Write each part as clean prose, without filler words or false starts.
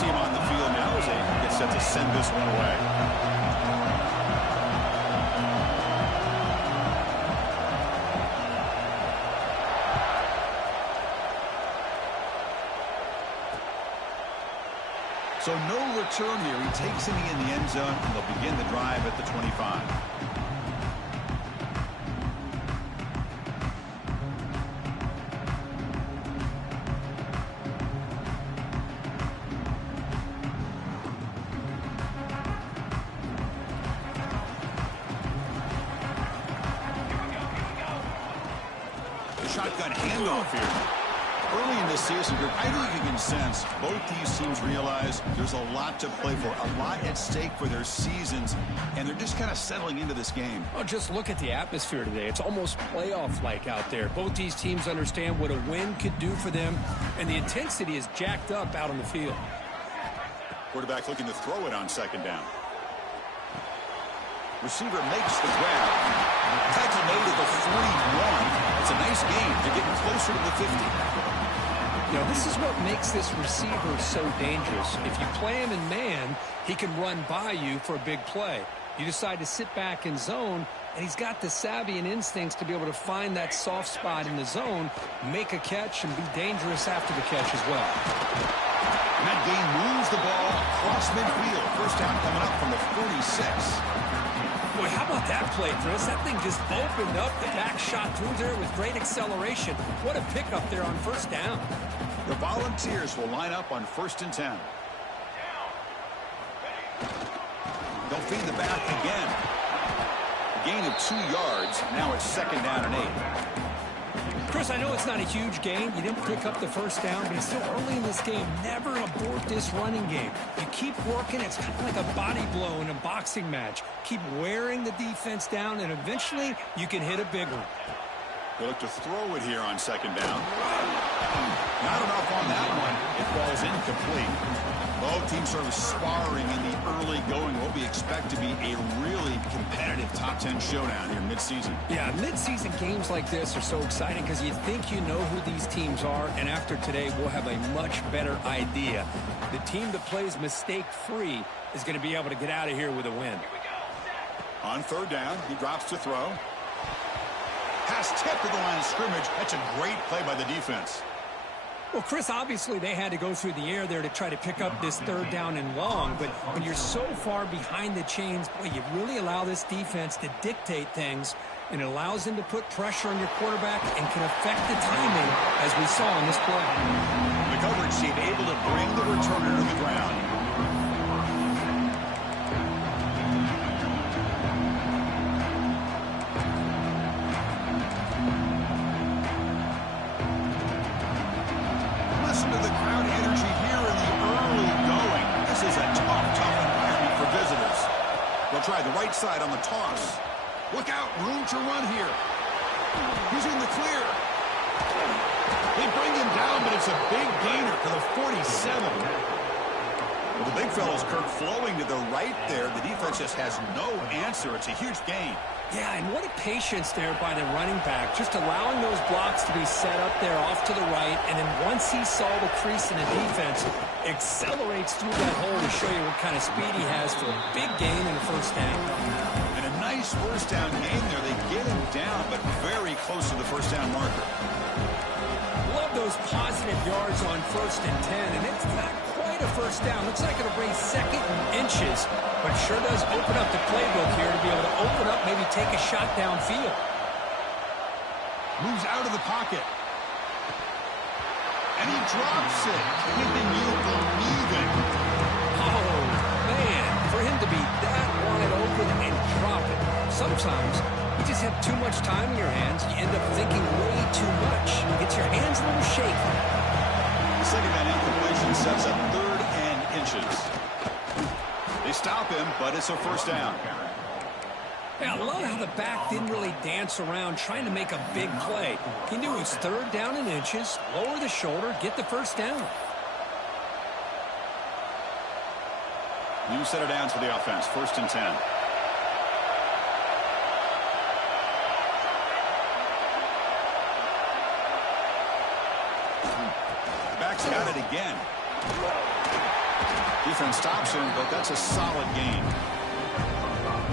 see him on the field now as they get set to send this one away. So no return here. He takes it in the end zone, and they'll begin the drive at the 25. The shotgun handoff here. Early in this season group, I think you can sense both these teams realize there's a lot to play for, a lot at stake for their seasons, and they're just kind of settling into this game. Oh, just look at the atmosphere today. It's almost playoff-like out there. Both these teams understand what a win could do for them, and the intensity is jacked up out on the field. Quarterback looking to throw it on second down. Receiver makes the grab. Tackle made at the 41. It's a nice gain. They're getting closer to the 50. You know, this is what makes this receiver so dangerous. If you play him in man, he can run by you for a big play. You decide to sit back in zone, and he's got the savvy and instincts to be able to find that soft spot in the zone, make a catch, and be dangerous after the catch as well. And that gain moves the ball across midfield. First down coming up from the 46. Boy, how about that play, Chris? That thing just opened up. The back shot through there with great acceleration. What a pickup there on first down. The Volunteers will line up on 1st and 10. They'll feed the back again. A gain of 2 yards. Now it's 2nd down and 8. Chris, I know it's not a huge gain. You didn't pick up the first down, but it's still early in this game. Never abort this running game. You keep working. It's kind of like a body blow in a boxing match. Keep wearing the defense down, and eventually you can hit a big one. They look to throw it here on 2nd down. Not enough on that one. It falls incomplete. Both teams sort of sparring in the early going. What we expect to be a really competitive top 10 showdown here mid-season. Yeah, mid-season games like this are so exciting because you think you know who these teams are, and after today we'll have a much better idea. The team that plays mistake-free is going to be able to get out of here with a win. On 3rd down, he drops to throw. Pass tipped to the line of scrimmage. That's a great play by the defense. Well, Chris, obviously they had to go through the air there to try to pick up this 3rd down and long, but when you're so far behind the chains, boy, you really allow this defense to dictate things, and it allows them to put pressure on your quarterback and can affect the timing, as we saw in this play. The coverage team able to bring the returner to the ground. To the crowd energy here in the early going. This is a tough environment for visitors. They'll try the right side on the toss. Look out, room to run here. He's in the clear. They bring him down, but it's a big gainer to the 47. Well, the big fellow's Kirk flowing to the right there. The defense just has no answer. It's a huge gain. Yeah, and what a patience there by the running back, just allowing those blocks to be set up there off to the right, and then once he saw the crease in the defense, accelerates through that hole to show you what kind of speed he has for a big gain in the first down. And a nice first down gain there. They get him down, but very close to the first down marker. Love those positive yards on 1st and 10, and it's not quite a first down. Looks like it'll bring 2nd and inches, but sure does open up the playbook here to be able to open up, maybe take a shot downfield. Moves out of the pocket. And he drops it. Can you believe it? Oh, man, for him to be that wide open and drop it. Sometimes you just have too much time in your hands. You end up thinking way too much. Gets your hands a little shaky. The 2nd down incompletion sets up 3rd and inches. They stop him, but it's a first down. Yeah, I love how the back didn't really dance around trying to make a big play. He knew it was 3rd down and inches, lower the shoulder, get the first down. New set of downs for the offense, 1st and 10. Back's got it again. Defense stops him, but that's a solid gain.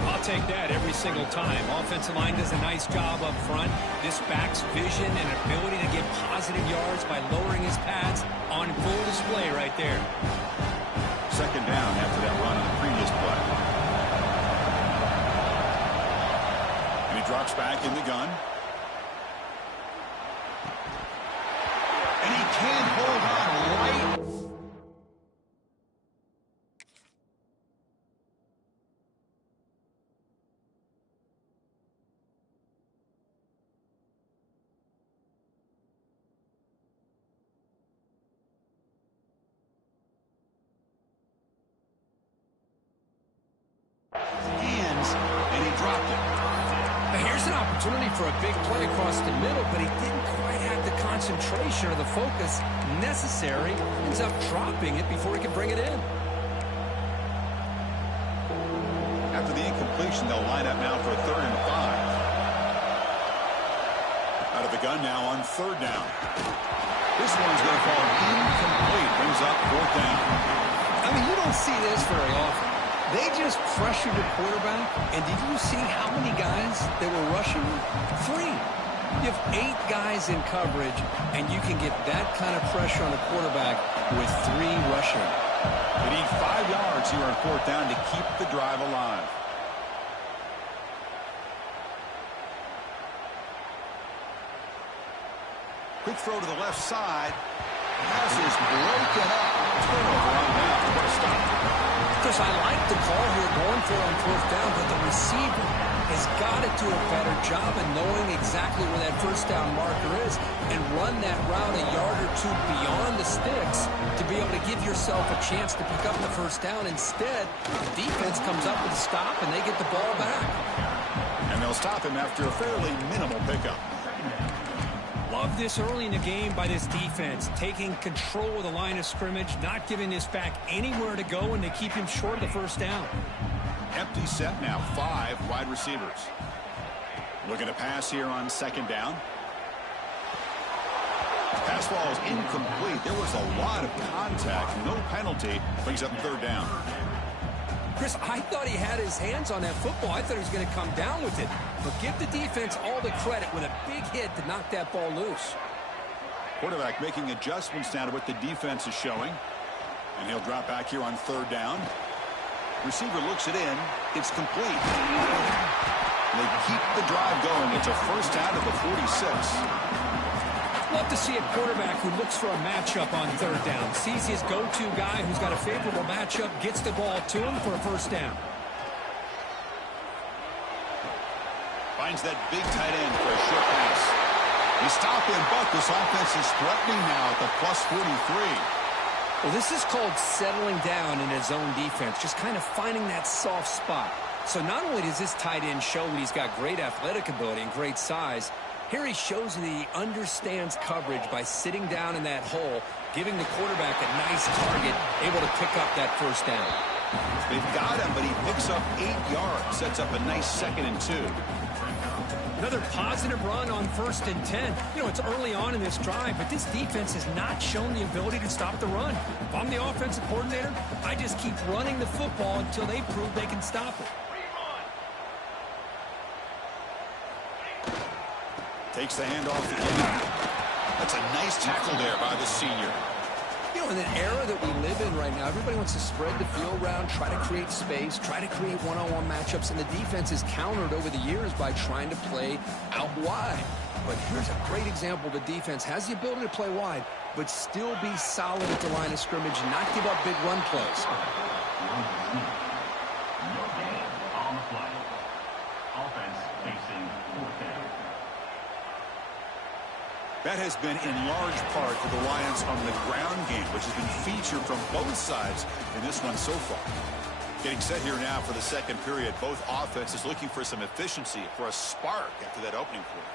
I'll take that every single time. Offensive line does a nice job up front. This back's vision and ability to get positive yards by lowering his pads on full display right there. Second down after that run on the previous play. And he drops back in the gun. And he can't hold on right. And he dropped it. Now here's an opportunity for a big play across the middle, but he didn't quite have the concentration or the focus necessary. Ends up dropping it before he could bring it in. After the incompletion, they'll line up now for a 3rd and 5. Out of the gun now on 3rd down. This one's going to fall incomplete. Brings up 4th down. I mean, you don't see this very often. They just pressured the quarterback, and did you see how many guys that were rushing? 3. You have 8 guys in coverage, and you can get that kind of pressure on a quarterback with 3 rushing. They need 5 yards here on 4th down to keep the drive alive. Quick throw to the left side. Pass is broken up. Turnover on down. What a stop. Chris, I like the call here going for it on 4th down, but the receiver has got to do a better job of knowing exactly where that 1st down marker is and run that route a yard or 2 beyond the sticks to be able to give yourself a chance to pick up the 1st down. Instead, the defense comes up with a stop and they get the ball back. And they'll stop him after a fairly minimal pickup. Love this early in the game by this defense, taking control of the line of scrimmage, not giving this back anywhere to go, and they keep him short of the 1st down. Empty set now, 5 wide receivers. Looking to pass here on 2nd down. Pass ball is incomplete. There was a lot of contact. No penalty. Brings up 3rd down. Chris, I thought he had his hands on that football. I thought he was going to come down with it. But give the defense all the credit with a big hit to knock that ball loose. Quarterback making adjustments now to what the defense is showing. And he'll drop back here on 3rd down. Receiver looks it in. It's complete. They keep the drive going. It's a 1st down to the 46. Love to see a quarterback who looks for a matchup on 3rd down. Sees his go-to guy who's got a favorable matchup, gets the ball to him for a 1st down. Finds that big tight end for a short pass. He stopped him, but this offense is threatening now at the plus 43. Well, this is called settling down in his own defense, just kind of finding that soft spot. So not only does this tight end show that he's got great athletic ability and great size, here he shows that he understands coverage by sitting down in that hole, giving the quarterback a nice target, able to pick up that 1st down. They've got him, but he picks up 8 yards, sets up a nice 2nd and 2. Another positive run on 1st and 10. You know, it's early on in this drive, but this defense has not shown the ability to stop the run. If I'm the offensive coordinator, I just keep running the football until they prove they can stop it. Takes the handoff again. That's a nice tackle there by the senior. You know, in an era that we live in right now, everybody wants to spread the field around, try to create space, try to create one-on-one matchups, and the defense is countered over the years by trying to play out wide. But here's a great example. The defense has the ability to play wide, but still be solid at the line of scrimmage and not give up big run plays. That has been in large part for the Lions on the ground game, which has been featured from both sides in this one so far. Getting set here now for the 2nd period. Both offenses looking for some efficiency, for a spark after that opening quarter.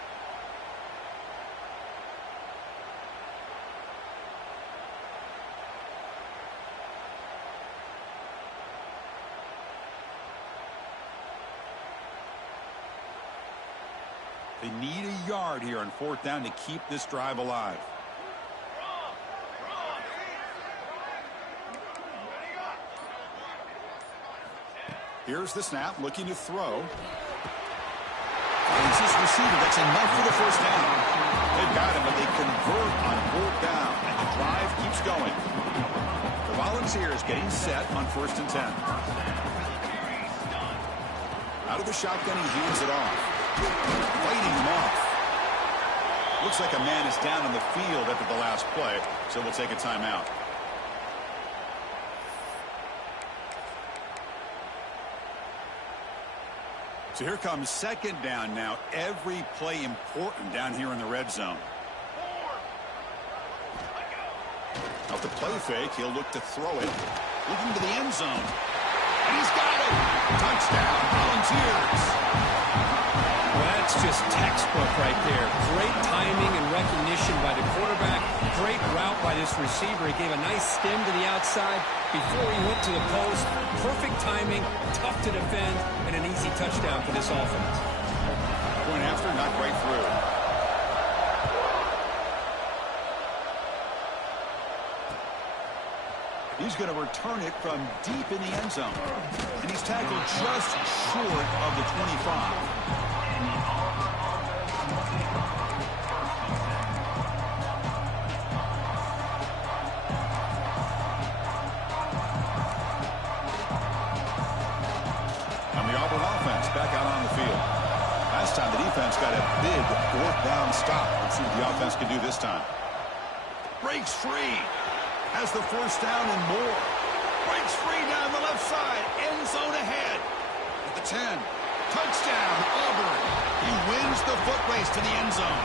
They need a yard here on 4th down to keep this drive alive. Here's the snap, looking to throw. Finds his receiver. That's enough for the first down. They've got him, but they convert on fourth down, and the drive keeps going. The Volunteers getting set on 1st and 10. Out of the shotgun, he hands it off. Fighting him off. Looks like a man is down on the field after the last play, so we'll take a timeout. So here comes 2nd down now. Every play important down here in the red zone. Off the play fake, he'll look to throw it. Looking to the end zone. And he's got it. Touchdown, Volunteers. Well, that's just textbook right there. Great timing and recognition by the quarterback. Great route by this receiver. He gave a nice stem to the outside before he went to the post. Perfect timing, tough to defend, and an easy touchdown for this offense. Point after, not quite through. He's going to return it from deep in the end zone. And he's tackled just short of the 25. Last time the defense got a big 4th down stop. Let's see what the offense can do this time. Breaks free. Has the 1st down and more. Breaks free down the left side. End zone ahead. At the 10. Touchdown, Auburn. He wins the foot race to the end zone.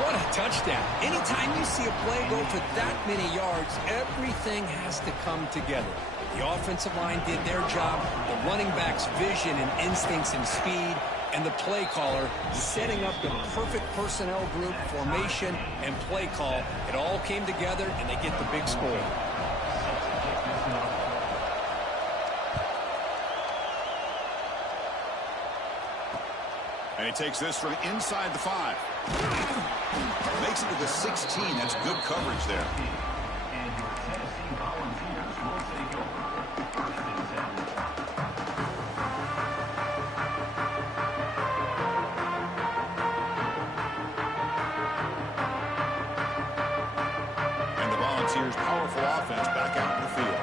What a touchdown. Anytime you see a play go for that many yards, everything has to come together. The offensive line did their job, the running back's vision and instincts and speed, and the play caller setting up the perfect personnel group, formation, and play call. It all came together, and they get the big score. And he takes this from inside the 5. Makes it to the 16. That's good coverage there. And the Volunteers' powerful offense back out in the field.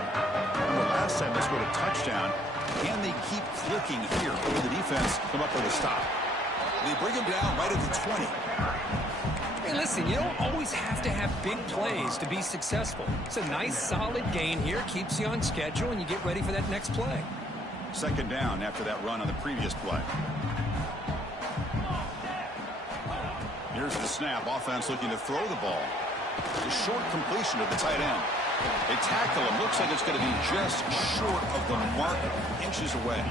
Well, last time they scored a touchdown. Can they keep clicking here? Or will the defense come up with a stop? They bring him down right at the 20. Hey, listen, you don't always have to have big plays to be successful. It's a nice, solid gain here. Keeps you on schedule, and you get ready for that next play. 2nd down after that run on the previous play. Here's the snap. Offense looking to throw the ball. A short completion to the tight end. They tackle him. Looks like it's going to be just short of the mark, inches away.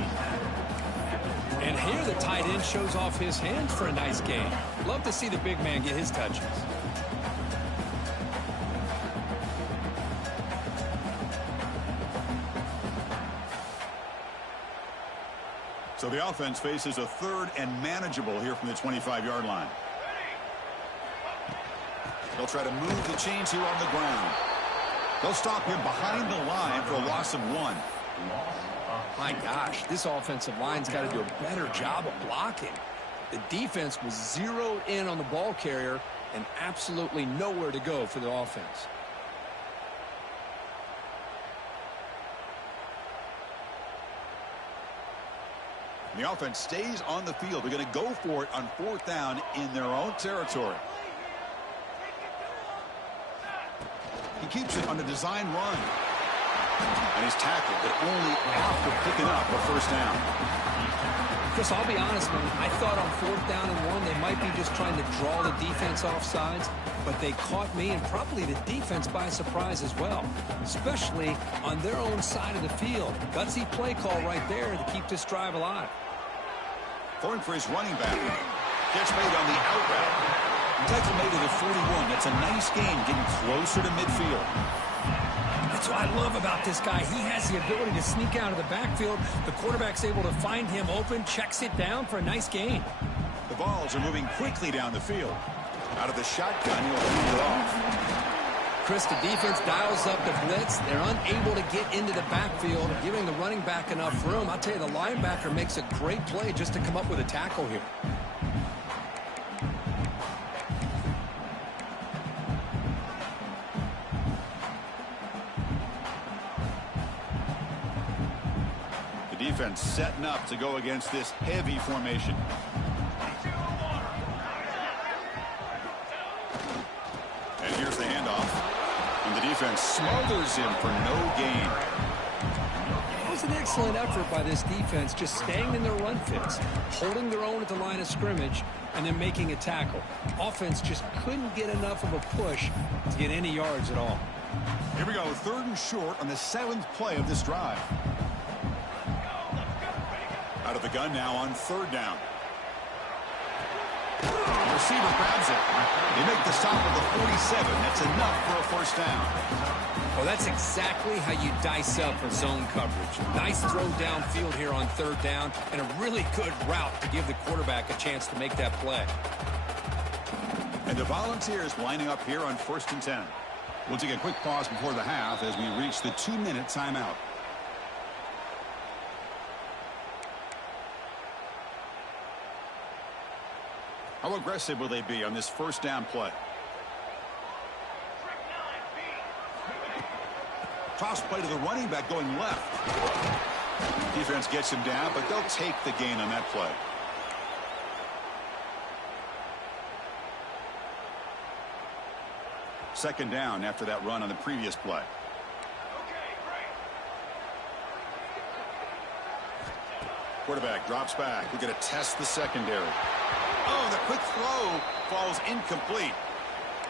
And here the tight end shows off his hands for a nice gain. Love to see the big man get his touches. So the offense faces a 3rd and manageable here from the 25-yard line. They'll try to move the chains here on the ground. They'll stop him behind the line for a loss of 1. My gosh, this offensive line's got to do a better job of blocking. The defense was zeroed in on the ball carrier and absolutely nowhere to go for the offense. The offense stays on the field. They're going to go for it on 4th down in their own territory. He keeps it on the design run. And he's tackled, but only after picking up a 1st down. Chris, I'll be honest, man. I thought on 4th down and 1, they might be just trying to draw the defense off sides, but they caught me and probably the defense by surprise as well, especially on their own side of the field. Gutsy play call right there to keep this drive alive. Throwing for his running back. Catch made on the out route. Tackle made to the 41. That's a nice gain, getting closer to midfield. That's what I love about this guy. He has the ability to sneak out of the backfield. The quarterback's able to find him open, checks it down for a nice gain. The balls are moving quickly down the field. Out of the shotgun, he'll lead it off. Chris, the defense dials up the blitz. They're unable to get into the backfield, giving the running back enough room. I'll tell you, the linebacker makes a great play just to come up with a tackle here. The defense setting up to go against this heavy formation. And here's the handoff. And the defense smothers him for no gain. It was an excellent effort by this defense, just staying in their run fits, holding their own at the line of scrimmage, and then making a tackle. Offense just couldn't get enough of a push to get any yards at all. Here we go, 3rd and short on the 7th play of this drive. Out of the gun now on 3rd down. The receiver grabs it. They make the stop at the 47. That's enough for a 1st down. Well, that's exactly how you dice up a zone coverage. Nice throw downfield here on 3rd down, and a really good route to give the quarterback a chance to make that play. And the Volunteers lining up here on 1st and 10. We'll take a quick pause before the half as we reach the 2-minute timeout. How aggressive will they be on this 1st down play? Toss play to the running back going left. Defense gets him down, but they'll take the gain on that play. Second down after that run on the previous play. Quarterback drops back. We're going to test the secondary. Oh, the quick throw falls incomplete.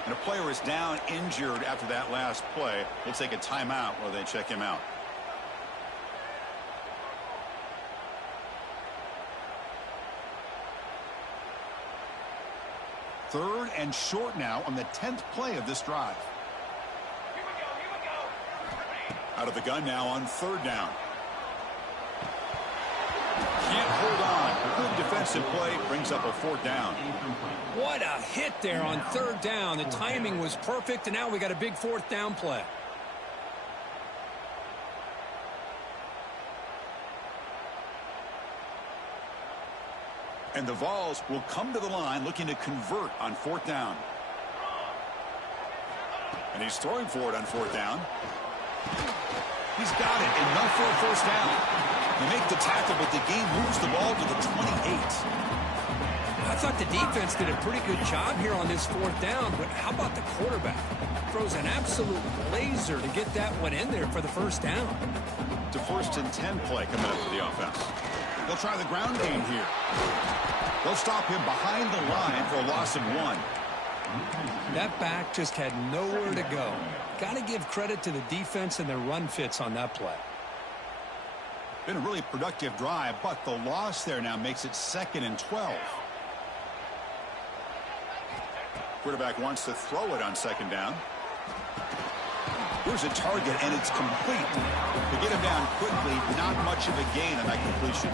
And a player is down injured after that last play. We'll take a timeout while they check him out. Third and short now on the 10th play of this drive. Here we go. Out of the gun now on 3rd down. Can't hold on. A good defensive play brings up a 4th down. What a hit there on 3rd down. The timing was perfect, and now we got a big 4th down play. And the Vols will come to the line looking to convert on 4th down. And he's throwing for it on 4th down. He's got it, enough for a 1st down. They make the tackle, but the game moves the ball to the 28. I thought the defense did a pretty good job here on this 4th down, but how about the quarterback? Throws an absolute laser to get that one in there for the 1st down. To 1st and 10 play coming up for the offense. They'll try the ground game here. They'll stop him behind the line for a loss of 1. That back just had nowhere to go. Got to give credit to the defense and their run fits on that play. Been a really productive drive, but the loss there now makes it 2nd and 12. Quarterback wants to throw it on 2nd down. Here's a target, and it's complete. To get him down quickly, not much of a gain on that completion.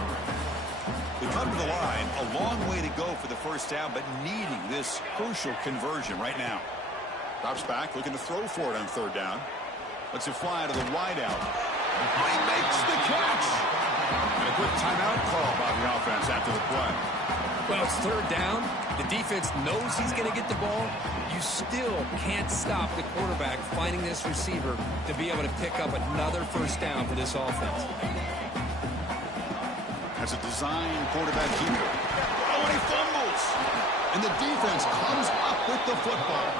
They come to the line, a long way to go for the 1st down, but needing this crucial conversion right now. Drops back, looking to throw for it on 3rd down. Lets it fly to the wideout. He makes the catch! And a quick timeout call by the offense after the play. Well, it's 3rd down. The defense knows he's going to get the ball. You still can't stop the quarterback finding this receiver to be able to pick up another 1st down for this offense. That's a design quarterback keeper. Oh, and he fumbles! And the defense comes up with the football.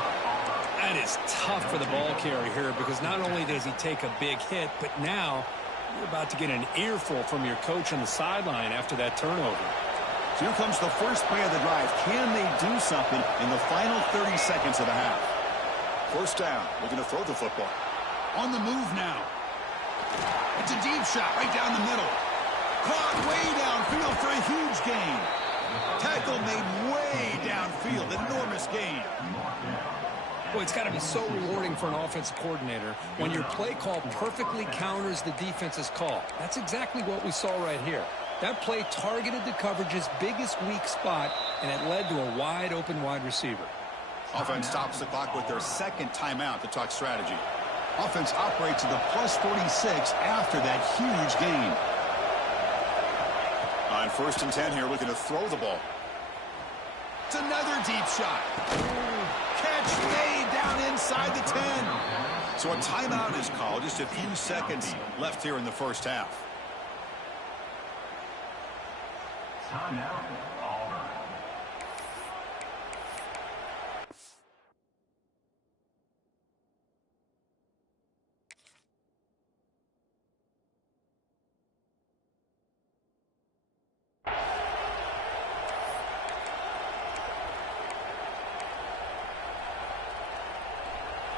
That is tough for the ball carrier here because not only does he take a big hit, but now you're about to get an earful from your coach on the sideline after that turnover. So here comes the first play of the drive. Can they do something in the final 30 seconds of the half? 1st down, looking to throw the football. On the move now. It's a deep shot right down the middle. Caught way downfield for a huge gain. Tackle made way downfield. Enormous gain. Boy, it's got to be so rewarding for an offensive coordinator when your play call perfectly counters the defense's call. That's exactly what we saw right here. That play targeted the coverage's biggest weak spot, and it led to a wide-open wide receiver. Offense stops the clock with their second timeout to talk strategy. Offense operates to the plus 46 after that huge gain. On 1st and 10 here, looking to throw the ball. It's another deep shot. Catch made down inside the 10. So a timeout is called. Just a few seconds left here in the first half. Timeout, Auburn.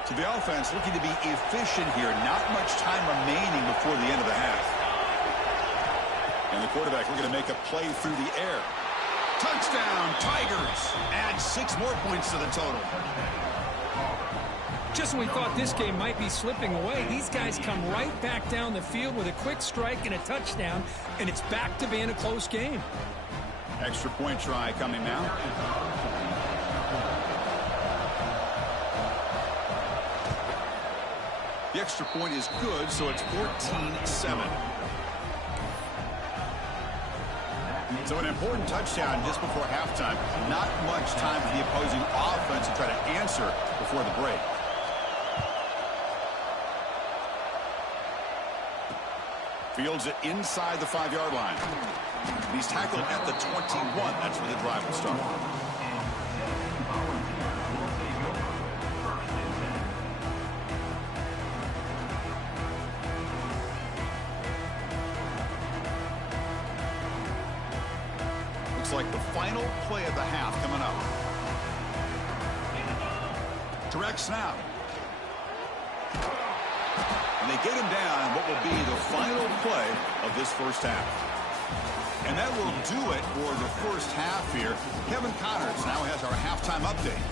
So the offense looking to be efficient here. Not much time remaining before the end of the half. And the quarterback looking to make a play through the air. Touchdown, Tigers. Add 6 more points to the total. Just when we thought this game might be slipping away, these guys come right back down the field with a quick strike and a touchdown, and it's back to being a close game. Extra point try coming now. The extra point is good, so it's 14-7. So an important touchdown just before halftime. Not much time for the opposing offense to try to answer before the break. Fields it inside the 5-yard line. He's tackled at the 21. That's where the drive will start. Looks like the final play of the half coming up. Direct snap. And they get him down what will be the final play of this first half. And that will do it for the first half here. Kevin Connors now has our halftime update.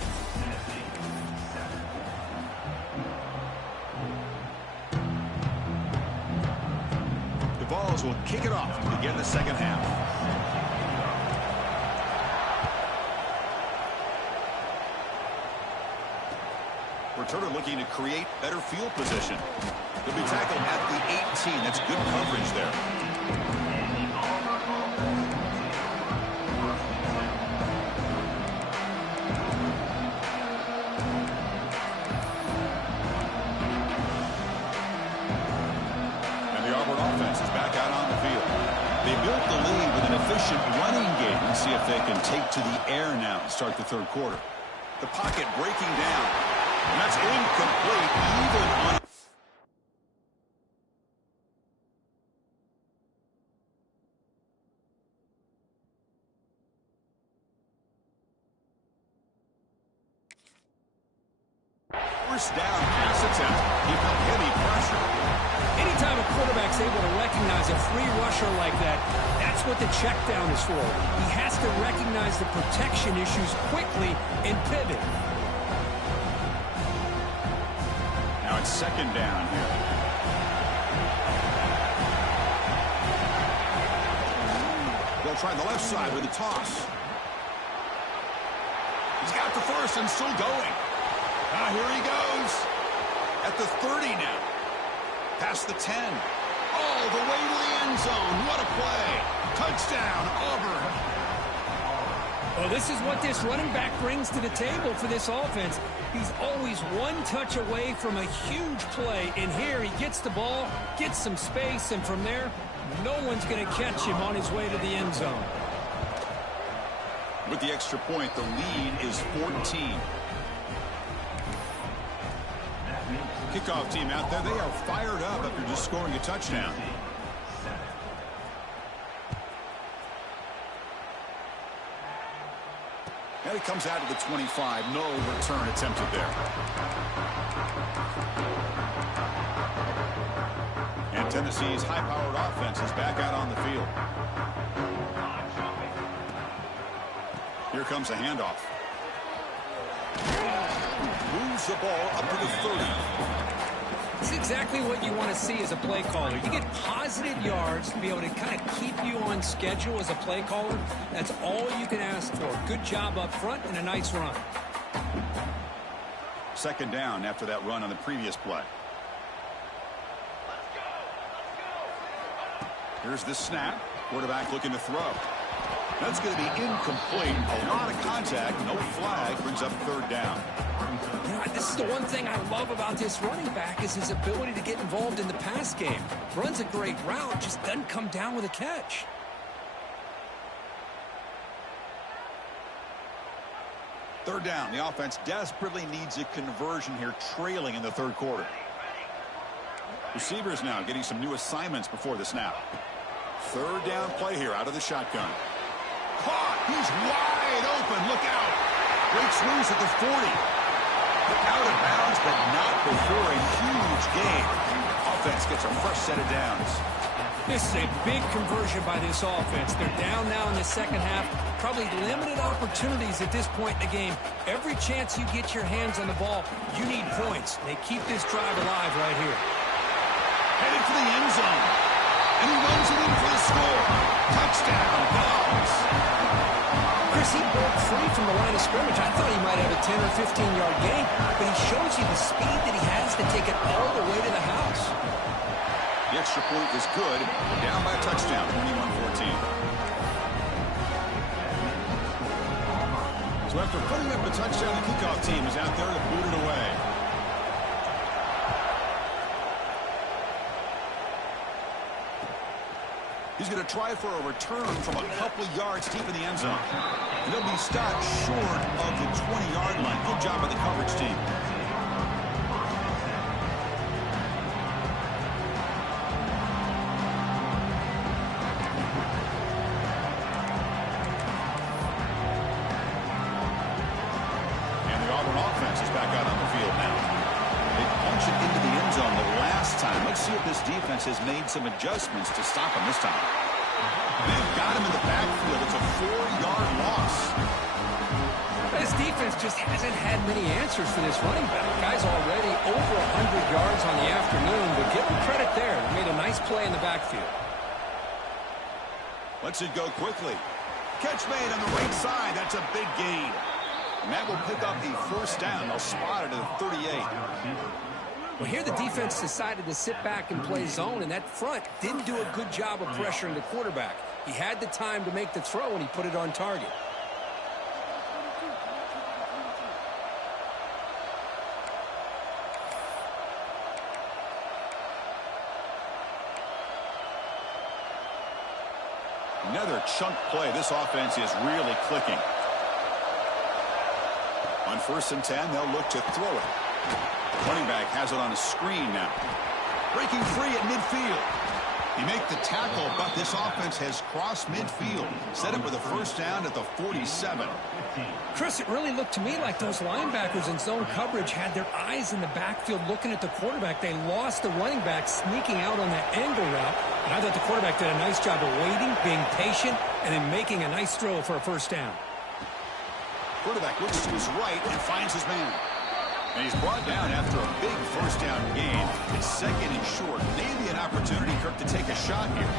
The Vols will kick it off to begin the second half. Returner looking to create better field position. He'll be tackled at the 18. That's good coverage there. And the Auburn offense is back out on the field. They built the lead with an efficient running game. Let's see if they can take to the air now to start the third quarter. The pocket breaking down. And that's incomplete, even on... First down pass attempt. He felt heavy pressure. Anytime a quarterback's able to recognize a free rusher like that, that's what the check down is for. He has to recognize the protection issues quickly and pivot. Now it's second down here. They'll try the left side with a toss. He's got the first and still going. Here he goes. At the 30 now. Past the 10. All the way to the end zone. What a play. Touchdown, Auburn. Well, this is what this running back brings to the table for this offense. He's always one touch away from a huge play. And here he gets the ball, gets some space, and from there, no one's going to catch him on his way to the end zone. With the extra point, the lead is 14. Kickoff team out there, they are fired up after just scoring a touchdown. And it comes out to the 25. No return attempted there. And Tennessee's high-powered offense is back out on the field. Here comes a handoff. Moves the ball up to the 30. It's exactly what you want to see as a play caller. You get positive yards to be able to kind of keep you on schedule as a play caller. That's all you can ask for. Good job up front and a nice run. Second down after that run on the previous play. Here's the snap. Quarterback looking to throw. That's going to be incomplete. A lot of contact. No flag. Brings up third down. You know, this is the one thing I love about this running back is his ability to get involved in the pass game. Runs a great route, just doesn't come down with a catch. Third down. The offense desperately needs a conversion here, trailing in the third quarter. Receivers now getting some new assignments before the snap. Third down play here out of the shotgun. Caught. He's wide open. Look out. Breaks loose at the 40. Out of bounds, but not before a huge gain. Offense gets a fresh set of downs. This is a big conversion by this offense. They're down now in the second half. Probably limited opportunities at this point in the game. Every chance you get your hands on the ball, you need points. They keep this drive alive right here. Headed for the end zone. And he runs it in for the score. Touchdown, Dogs. Chris, he broke free from the line of scrimmage. I thought he might have a 10 or 15-yard gain, but he shows you the speed that he has to take it all the way to the house. The extra point is good. Down by a touchdown, 21-14. So after putting up a touchdown, the kickoff team is out there to boot it away. He's going to try for a return from a couple yards deep in the end zone. And he'll be stopped short of the 20-yard line. Good job by the coverage team. And the Auburn offense is back out on the field now. They punch it into the end zone the last time. Let's see if this defense has made some adjustments to stop him this time. They've got him in the backfield. It's a 4-yard loss. This defense just hasn't had many answers for this running back. Guy's already over 100 yards on the afternoon, but give him credit there. He made a nice play in the backfield. Lets it go quickly. Catch made on the right side. That's a big gain. And that will pick up the first down. They'll spot it at the 38. Well, here the defense decided to sit back and play zone, and that front didn't do a good job of pressuring the quarterback. He had the time to make the throw, and he put it on target. Another chunk play. This offense is really clicking. On 1st and 10, they'll look to throw it. Running back has it on a screen now. Breaking free at midfield. He make the tackle, but this offense has crossed midfield. Set up with a first down at the 47. Chris, it really looked to me like those linebackers in zone coverage had their eyes in the backfield looking at the quarterback. They lost the running back sneaking out on that angle route. And I thought the quarterback did a nice job of waiting, being patient, and then making a nice throw for a first down. Quarterback looks to his right and finds his man. And he's brought down after a big first down gain. It's second and short. Maybe an opportunity, Kirk, to take a shot here.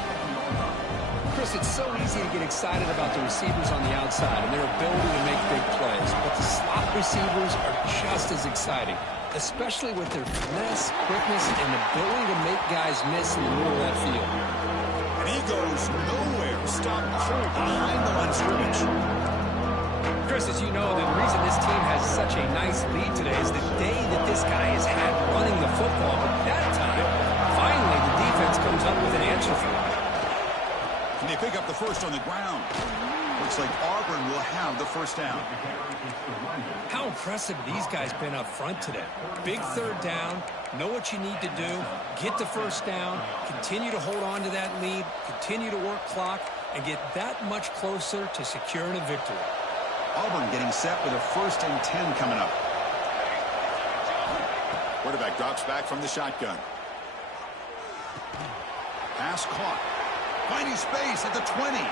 Chris, it's so easy to get excited about the receivers on the outside and their ability to make big plays. But the slot receivers are just as exciting, especially with their finesse, quickness, and ability to make guys miss in the middle of that field. And he goes nowhere. Stopped cold behind the line of scrimmage. Chris, as you know, the reason this team has such a nice lead today is the day that this guy has had running the football. But that time, finally, the defense comes up with an answer for him. And they pick up the first on the ground. Looks like Auburn will have the first down. How impressive these guys been up front today. Big third down, know what you need to do, get the first down, continue to hold on to that lead, continue to work clock, and get that much closer to securing a victory. Auburn getting set with a 1st and 10 coming up. Quarterback drops back from the shotgun. Pass caught. Finding space at the 20.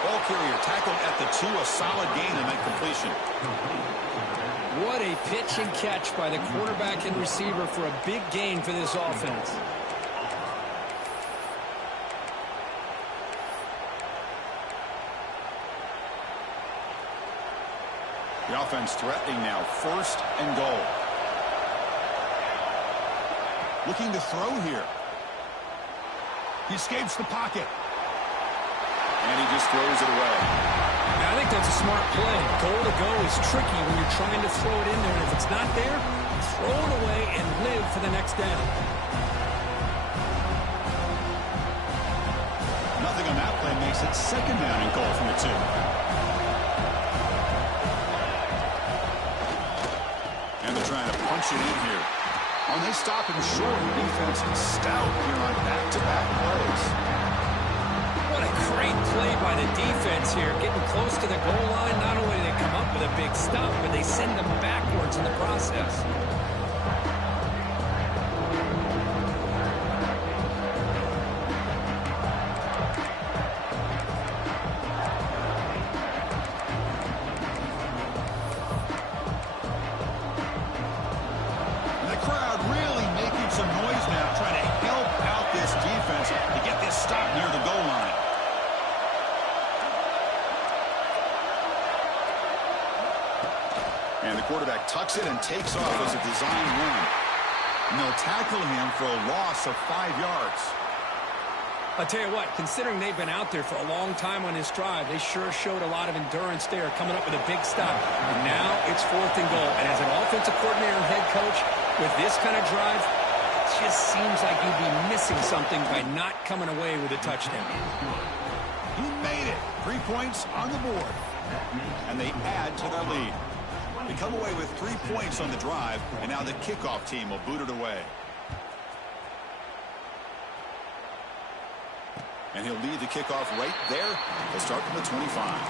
Ball carrier tackled at the 2. A solid gain on that completion. What a pitch and catch by the quarterback and receiver for a big gain for this offense. The offense threatening now, 1st and goal. Looking to throw here. He escapes the pocket. And he just throws it away. Now, I think that's a smart play. Goal to go is tricky when you're trying to throw it in there. And if it's not there, throw it away and live for the next down. Nothing on that play makes it 2nd down and goal from the 2. And they're trying to punch it in here. Oh, they stop him short. Defense stout here on back-to-back plays. What a great play by the defense here. Getting close to the goal line. Not only do they come up with a big stop, but they send them backwards in the process. And the quarterback tucks it and takes off as a design run. And they'll tackle him for a loss of 5 yards. I'll tell you what, considering they've been out there for a long time on this drive, they sure showed a lot of endurance there, coming up with a big stop. And now it's 4th and goal. And as an offensive coordinator and head coach, with this kind of drive, it just seems like you'd be missing something by not coming away with a touchdown. He made it. 3 points on the board. And they add to their lead. They come away with 3 points on the drive, and now the kickoff team will boot it away. And he'll lead the kickoff right there. They'll start from the 25.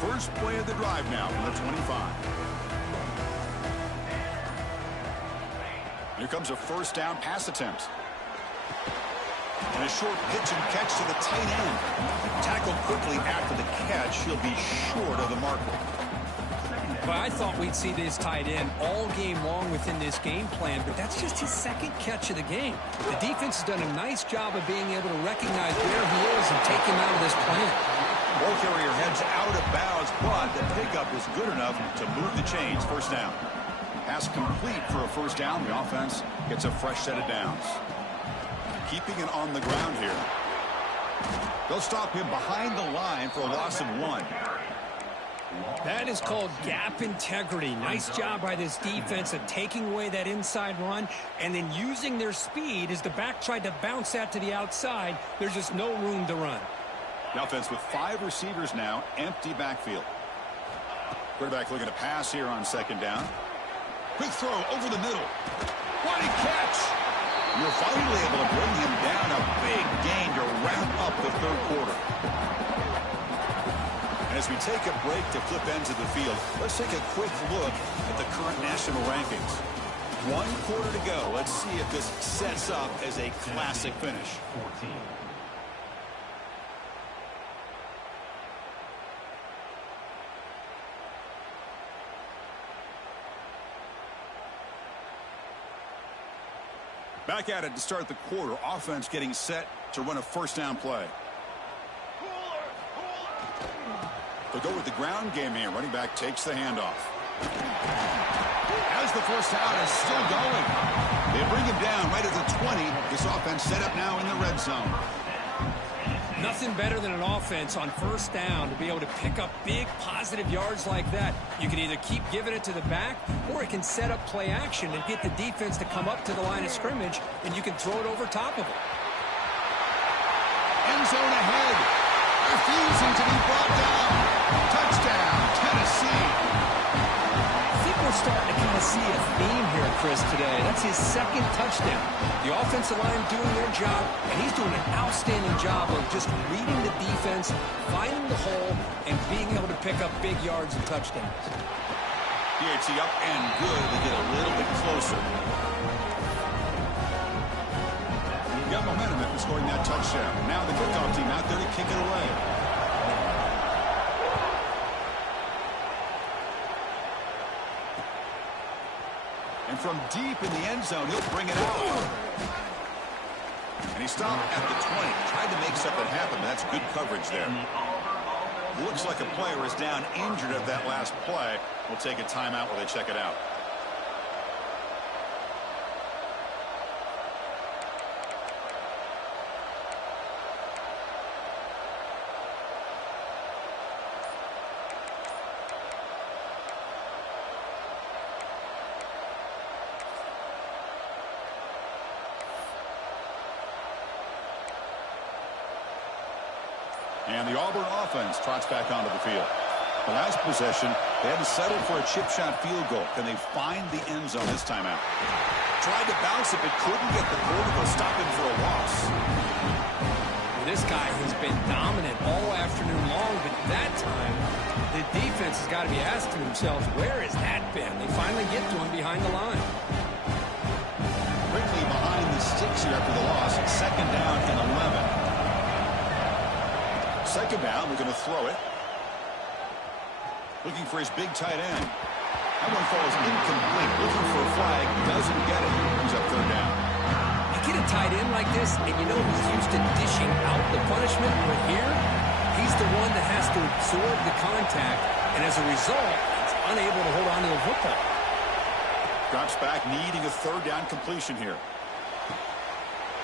First play of the drive now from the 25. Here comes a 1st down pass attempt. And a short pitch and catch to the tight end. Tackled quickly after the catch. He'll be short of the marker. But I thought we'd see this tight end all game long within this game plan, but that's just his 2nd catch of the game. The defense has done a nice job of being able to recognize where he is and take him out of this plan. Ball carrier heads out of bounds, but the pickup is good enough to move the chains. 1st down. Pass complete for a 1st down. The offense gets a fresh set of downs. Keeping it on the ground here. They'll stop him behind the line for a loss of 1. That is called gap integrity. Nice job by this defense of taking away that inside run and then using their speed as the back tried to bounce that to the outside. There's just no room to run. The offense with 5 receivers now, empty backfield. Quarterback looking to pass here on 2nd down. Quick throw over the middle. What a catch! You're finally able to bring him down. A big gain to wrap up the 3rd quarter. And as we take a break to flip ends of the field, let's take a quick look at the current national rankings. 1 quarter to go. Let's see if this sets up as a classic finish. 14. Back at it to start the quarter. Offense getting set to run a 1st down play. They'll go with the ground game here. Running back takes the handoff. As the 1st down is still going. They bring him down right at the 20. This offense set up now in the red zone. Nothing better than an offense on 1st down to be able to pick up big positive yards like that. You can either keep giving it to the back, or it can set up play action and get the defense to come up to the line of scrimmage, and you can throw it over top of it. End zone ahead. Refusing to be brought down. Touchdown, Tennessee. I think we're starting to kind of see a theme here, Chris, today. That's his 2nd touchdown. The offensive line doing their job, and he's doing an outstanding job of just reading the defense, finding the hole, and being able to pick up big yards and touchdowns. PAT up and good to get a little bit closer. Got momentum after scoring that touchdown. Now the kickoff team out there to kick it away. And from deep in the end zone, he'll bring it out. And he stopped at the 20. Tried to make something happen, but that's good coverage there. Looks like a player is down injured at that last play. We'll take a timeout while they check it out. And the Auburn offense trots back onto the field. The last possession, they had to settle for a chip shot field goal. Can they find the end zone this time out? Tried to bounce it, but couldn't get the quarter to stop him for a loss. This guy has been dominant all afternoon long, but that time, the defense has got to be asking themselves, where has that been? They finally get to him behind the line. Quickly behind the sticks here after the loss. Second down and 11. Second down, we're going to throw it. Looking for his big tight end. That one falls incomplete. Looking for a flag. Doesn't get it. He's up third down. You get a tight end like this, and you know he's used to dishing out the punishment. But here, he's the one that has to absorb the contact. And as a result, he's unable to hold on to the football. Drops back, needing a third down completion here.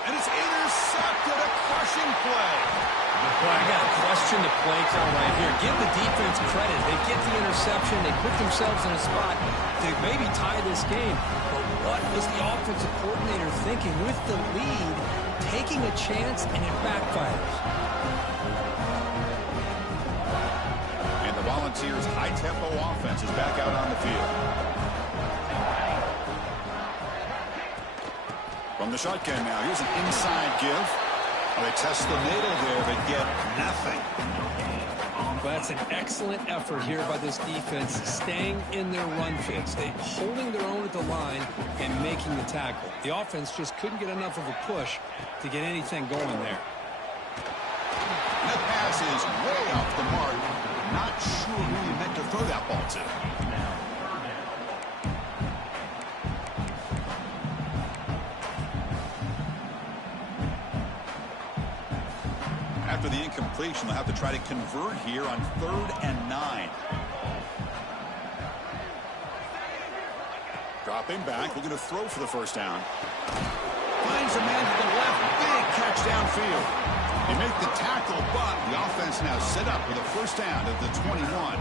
And it's intercepted. A crushing play. Well, I got to question the play call right here. Give the defense credit. They get the interception. They put themselves in a spot to maybe tie this game. But what was the offensive coordinator thinking with the lead, taking a chance, and it backfires? And the Volunteers' high-tempo offense is back out on the field. From the shotgun now, here's an inside give. Well, they test the middle there, but get nothing. Well, that's an excellent effort here by this defense, staying in their run fits. They holding their own at the line and making the tackle. The offense just couldn't get enough of a push to get anything going there. And that pass is way off the mark. Not sure who he meant to throw that ball to. After the incompletion, they'll have to try to convert here on 3rd and 9. Dropping back, looking to throw for the first down. Finds a man to the left, big catch downfield. They make the tackle, but the offense now set up with a first down at the 21.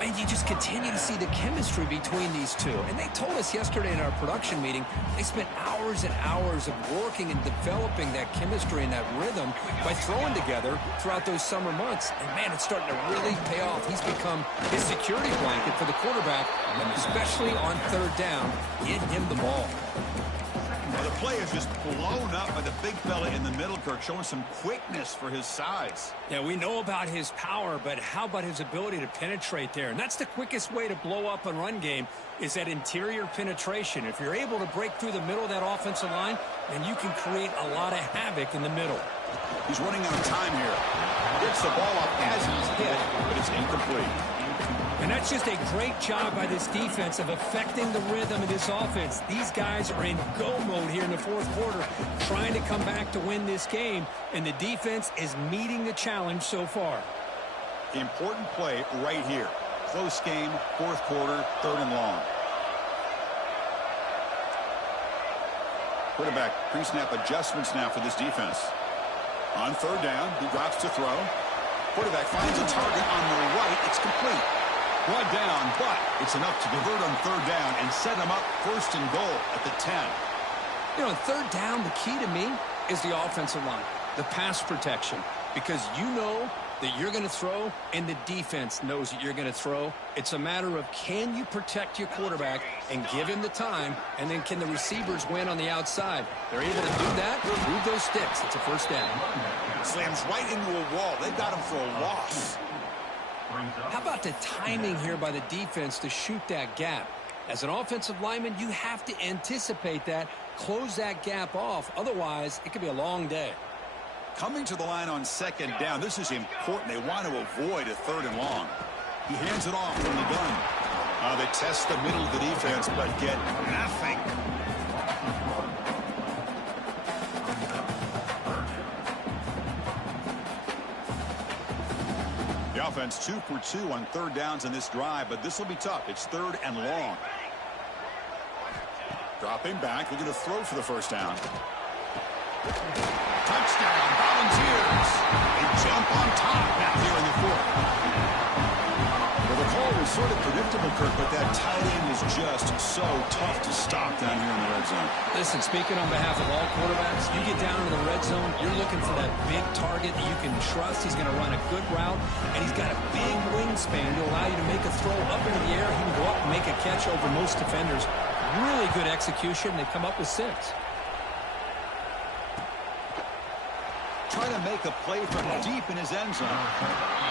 And you just continue to see the chemistry between these two. And they told us yesterday in our production meeting, they spent hours and hours of working and developing that chemistry and that rhythm by throwing together throughout those summer months. And, man, it's starting to really pay off. He's become his security blanket for the quarterback, and especially on 3rd down, get him the ball. Well, the play is just blown up by the big fella in the middle, Kirk, showing some quickness for his size. Yeah, we know about his power, but how about his ability to penetrate there? And that's the quickest way to blow up a run game, is that interior penetration. If you're able to break through the middle of that offensive line, then you can create a lot of havoc in the middle. He's running out of time here. Gets the ball up as he's hit, but it's incomplete. And that's just a great job by this defense of affecting the rhythm of this offense. These guys are in go mode here in the 4th quarter, trying to come back to win this game, and the defense is meeting the challenge so far. Important play right here. Close game, 4th quarter, 3rd and long. Quarterback pre-snap adjustments now for this defense. On 3rd down, he drops to throw. Quarterback finds a target on the right. It's complete. Brought down, but it's enough to convert on 3rd down and set him up 1st and goal at the 10. You know, on 3rd down, the key to me is the offensive line, the pass protection, because you know that you're going to throw and the defense knows that you're going to throw. It's a matter of, can you protect your quarterback and give him the time, and then can the receivers win on the outside? They're able to do that, move those sticks. It's a 1st down. Slams right into a wall. They got him for a loss. How about the timing here by the defense to shoot that gap? As an offensive lineman, you have to anticipate that, close that gap off. Otherwise, it could be a long day. Coming to the line on 2nd down, this is important. They want to avoid a 3rd and long. He hands it off from the gun. They test the middle of the defense, but get nothing. The offense 2 for 2 on third downs in this drive, but this will be tough. It's third and long. Dropping back, looking to throw for the first down. Touchdown, Volunteers. They jump on top now here in the fourth. Well, the call was sort of predictable, Kirk, but that tight end is just so tough to stop down here in the red zone. Listen, speaking on behalf of all quarterbacks, you get down into the red zone, you're looking for that big target that you can trust. He's going to run a good route, and he's got a big wingspan to allow you to make a throw up into the air. He can go up and make a catch over most defenders. Really good execution. They come up with 6. Trying to make a play from deep in his end zone.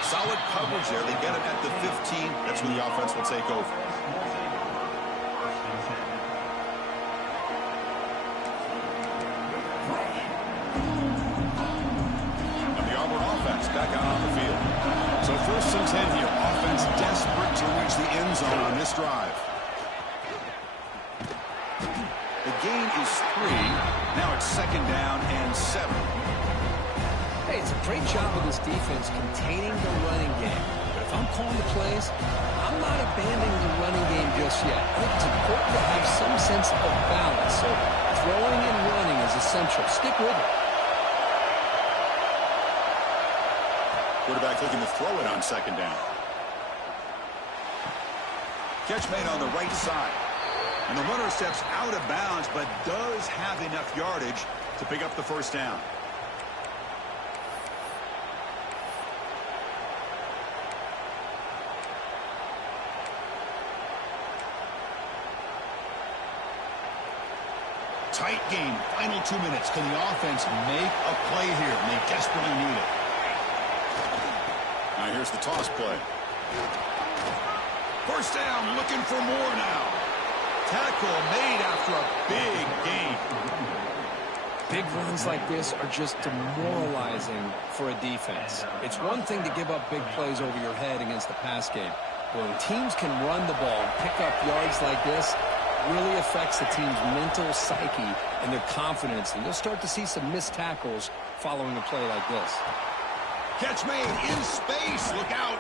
Solid coverage there. They get him at the 15. That's when the offense will take over. And the Auburn offense back out on the field. So 1st and 10 here. Offense desperate to reach the end zone on this drive. The gain is 3. Now it's 2nd down and 7. Hey, it's a great job of this defense containing the running game. But if I'm calling the plays, I'm not abandoning the running game just yet. I think it's important to have some sense of balance. So throwing and running is essential. Stick with it. Quarterback looking to throw it on 2nd down. Catch made on the right side. And the runner steps out of bounds, but does have enough yardage to pick up the first down. Tight game, final 2 minutes. Can the offense make a play here? And they desperately need it. Now here's the toss play. First down, looking for more now. Tackle made after a big gain. Big runs like this are just demoralizing for a defense. It's one thing to give up big plays over your head against the pass game. But when teams can run the ball and pick up yards like this, really affects the team's mental psyche and their confidence. And you'll start to see some missed tackles following a play like this. Catch made in space. Look out.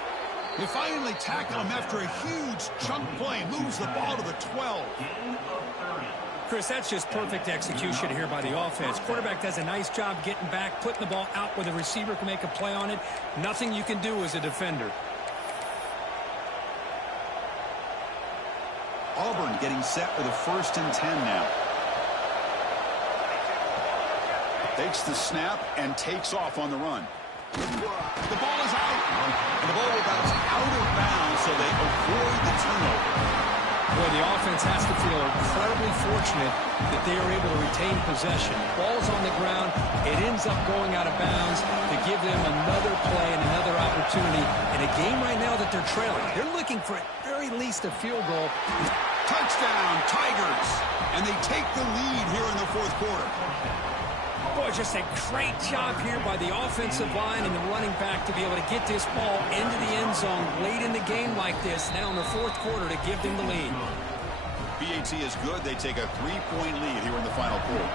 They finally tackle him after a huge chunk play. Moves the ball to the 12. Chris, that's just perfect execution here by the offense. Quarterback does a nice job getting back, putting the ball out where the receiver can make a play on it. Nothing you can do as a defender. Auburn getting set with a 1st and 10 now. Takes the snap and takes off on the run. The ball is out. And the ball will bounce out of bounds, so they avoid the turnover. Boy, the offense has to feel incredibly fortunate that they are able to retain possession. Ball's on the ground. It ends up going out of bounds to give them another play and another opportunity in a game right now that they're trailing. They're looking for at very least a field goal. Touchdown, Tigers. And they take the lead here in the 4th quarter. Boy, just a great job here by the offensive line and the running back to be able to get this ball into the end zone late in the game like this, now in the 4th quarter to give them the lead. BAT is good. They take a 3-point lead here in the final quarter.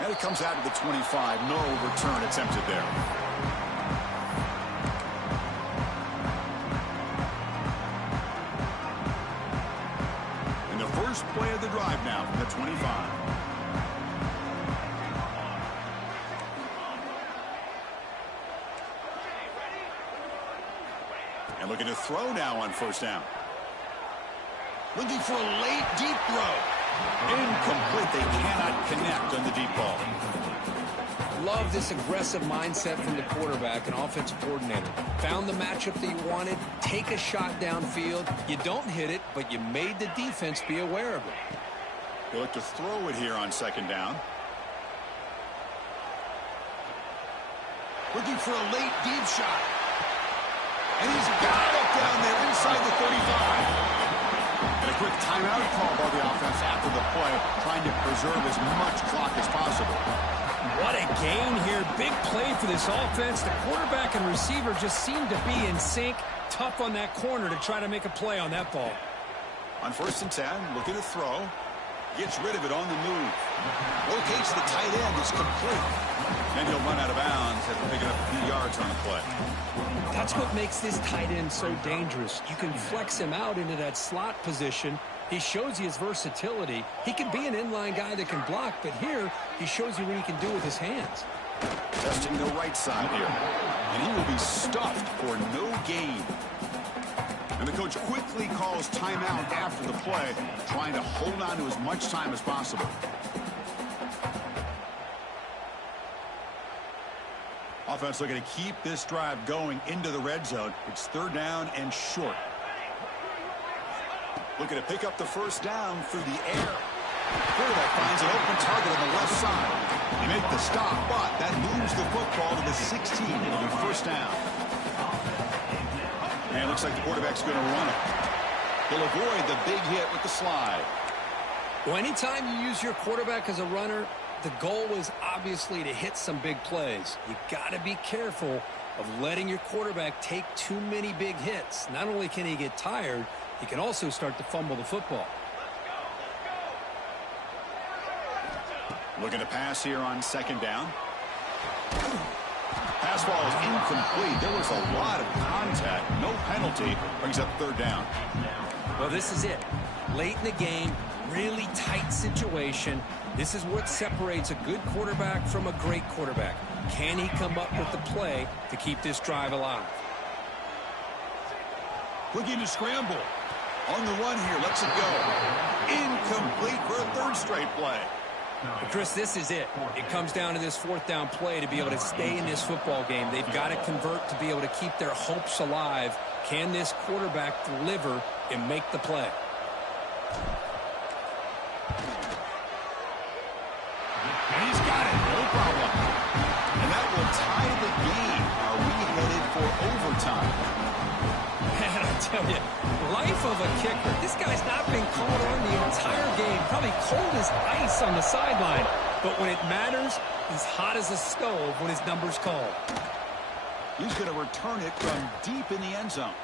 And it comes out to the 25. No return attempted there. First play of the drive now from the 25. And looking to throw now on 1st down. Looking for a late deep throw. Incomplete. They cannot connect on the deep ball. Love this aggressive mindset from the quarterback and offensive coordinator. Found the matchup that you wanted, take a shot downfield. You don't hit it, but you made the defense be aware of it. They look to throw it here on 2nd down. Looking for a late deep shot. And he's got it down there inside the 35. And a quick timeout call by the offense after the play, trying to preserve as much clock as possible. What a gain here. Big play for this offense. The quarterback and receiver just seem to be in sync. Tough on that corner to try to make a play on that ball. On 1st and 10, looking to throw. Gets rid of it on the move. Locates the tight end. It's complete. And he'll run out of bounds after picking up a few yards on the play. That's what makes this tight end so dangerous. You can flex him out into that slot position. He shows you his versatility. He can be an inline guy that can block, but here he shows you what he can do with his hands. Testing the right side here. And he will be stuffed for no gain. And the coach quickly calls timeout after the play, trying to hold on to as much time as possible. Offense looking to keep this drive going into the red zone. It's 3rd down and short. Looking to pick up the 1st down through the air. Quarterback finds an open target on the left side. They make the stop, but that moves the football to the 16. It'll be 1st down. And it looks like the quarterback's going to run it. He'll avoid the big hit with the slide. Well, anytime you use your quarterback as a runner, the goal is obviously to hit some big plays. You got to be careful of letting your quarterback take too many big hits. Not only can he get tired, he can also start to fumble the football. Looking to pass here on 2nd down. Pass ball is incomplete. There was a lot of contact. No penalty. Brings up 3rd down. Well, this is it. Late in the game, really tight situation. This is what separates a good quarterback from a great quarterback. Can he come up with the play to keep this drive alive? Looking to scramble. On the run here. Lets it go. Incomplete for a 3rd straight play. But Chris, this is it. It comes down to this 4th down play to be able to stay in this football game. They've got to convert to be able to keep their hopes alive. Can this quarterback deliver and make the play? And he's got it. No problem. And that will tie the game. Are we headed for overtime? Man, I tell you, life of a kicker. This guy's not been called on the entire game. Probably cold as ice on the sideline. But when it matters, he's hot as a stove when his number's called. He's going to return it from deep in the end zone.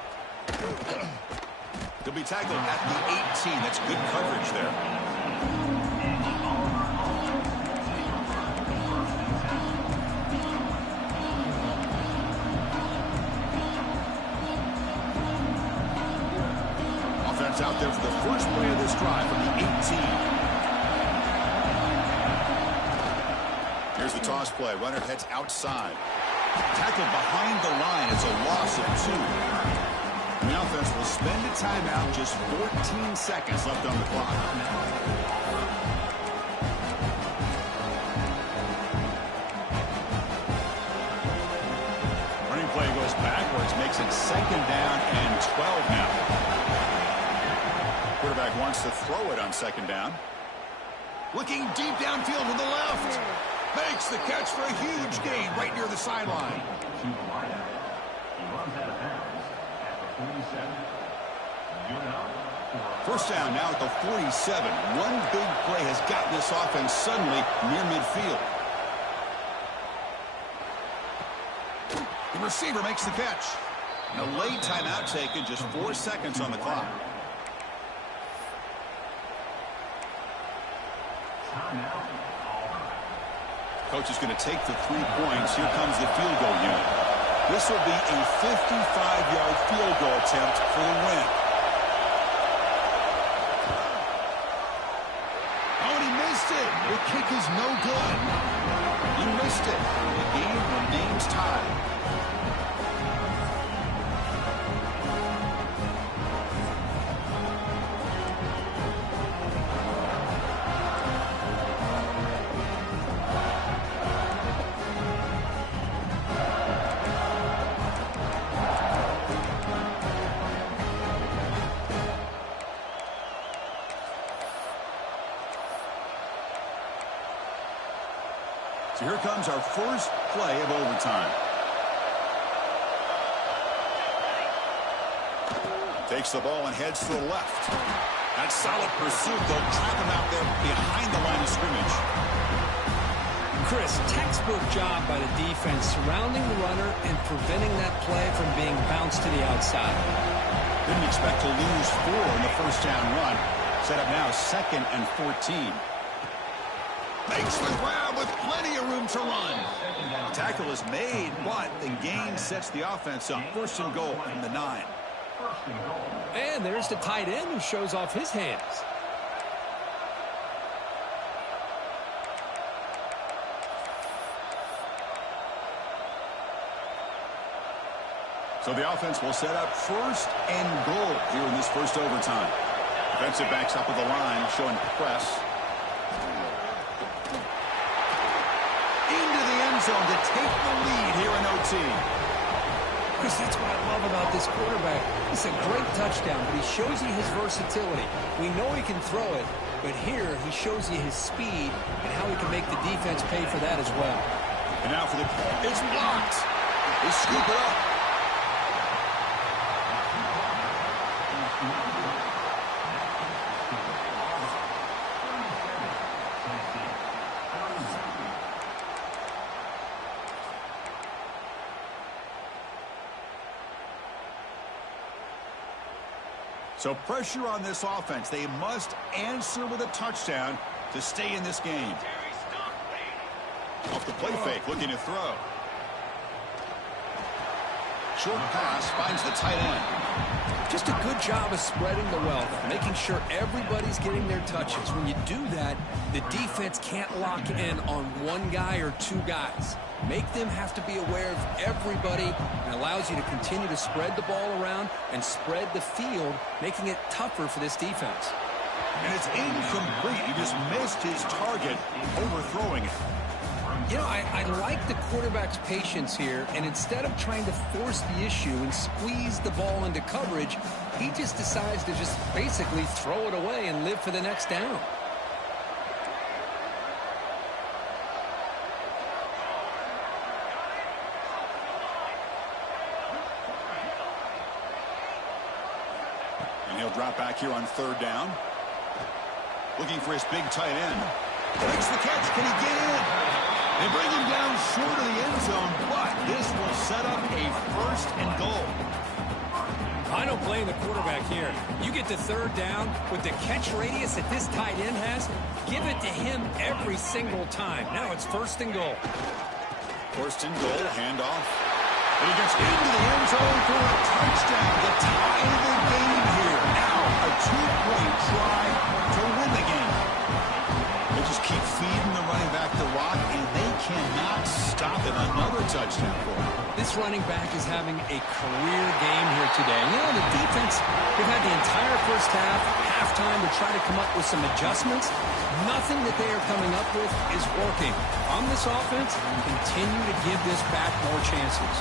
He'll be tackled at the 18. That's good coverage there. Offense out there for the first play of this drive from the 18. Here's the toss play. Runner heads outside. Tackled behind the line. It's a loss of 2. And the offense will spend a timeout. Just 14 seconds left on the clock. Running play goes backwards. Makes it 2nd down and 12 now. Quarterback wants to throw it on 2nd down. Looking deep downfield to the left. Makes the catch for a huge gain right near the sideline. To the wideout. He runs out of bounds at the 47. Good out. 1st down now at the 47. One big play has gotten this offense suddenly near midfield. The receiver makes the catch. And a late timeout taken, just 4 seconds on the clock. Timeout. Coach is going to take the 3 points. Here comes the field goal unit. This will be a 55-yard field goal attempt for the win. Oh, and he missed it. The kick is no good. He missed it. The game remains tied. So here comes our first play of overtime. Takes the ball and heads to the left. That's solid pursuit. They'll trap him out there behind the line of scrimmage. Chris, textbook job by the defense surrounding the runner and preventing that play from being bounced to the outside. Didn't expect to lose 4 in the first down run. Set up now 2nd and 14. Makes the grab with plenty of room to run. Tackle is made, but the gain sets the offense up. 1st and goal from the 9. And there's the tight end who shows off his hands. So the offense will set up 1st and goal here in this first overtime. Defensive backs up with the line, showing press. Into the end zone to take the lead here in OT. Chris, that's what I love about this quarterback. It's a great touchdown, but he shows you his versatility. We know he can throw it, but here he shows you his speed and how he can make the defense pay for that as well. And now for the... It's blocked. They scoop it up. So pressure on this offense. They must answer with a touchdown to stay in this game. Off the play fake, looking to throw. Short pass finds the tight end. Just a good job of spreading the wealth, making sure everybody's getting their touches. When you do that, the defense can't lock in on one guy or 2 guys. Make them have to be aware of everybody, and allows you to continue to spread the ball around and spread the field, making it tougher for this defense. And it's incomplete. He just missed his target, overthrowing it. You know, I like the quarterback's patience here, and instead of trying to force the issue and squeeze the ball into coverage, he just decides to just basically throw it away and live for the next down. And he'll drop back here on 3rd down. Looking for his big tight end. Makes the catch. Can he get in? They bring him down short of the end zone, but this will set up a 1st and goal. I don't blame the quarterback here. You get the 3rd down with the catch radius that this tight end has, give it to him every single time. Now it's 1st and goal. 1st and goal, handoff. And he gets into the end zone for a touchdown to tie the game here. Now a 2-point try to win the game. They just keep feeding the running back the rock, and they cannot stop it. Another touchdown for him. This running back is having a career game here today. You know, the defense, they've had the entire first halftime to try to come up with some adjustments. Nothing that they are coming up with is working. On this offense, continue to give this back more chances.